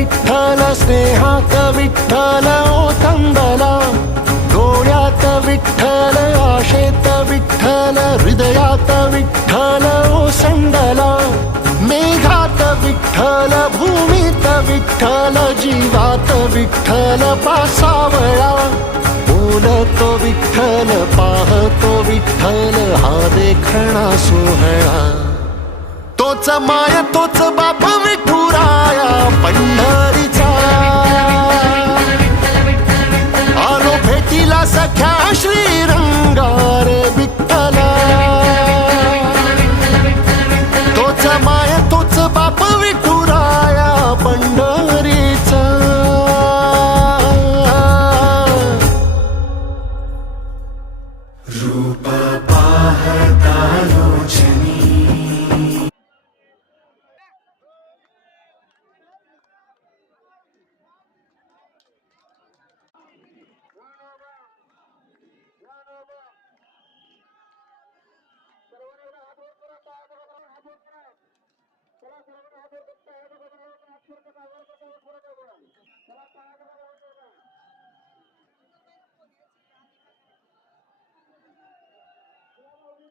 विठ्ठल स्नेहात विठ्ठल ओथंबला, डोळ्यात विठ्ठल आशेत विठ्ठल हृदयात विठ्ठल ओसंडला, मेघात विठ्ठल भूमीत विठ्ठल जीवात विठ्ठल पासावळा, बोलतो विठ्ठल पाहतो विठ्ठल हा देखणा सोहळा, तोच माय तोच बाप विठुराया पंढरीचा, आलो भेटीला सख्या श्रीरंगार विठ्ठला, तोच माय तोच बाप विठुराया पंढरीचा. रूप पाहता लोचनी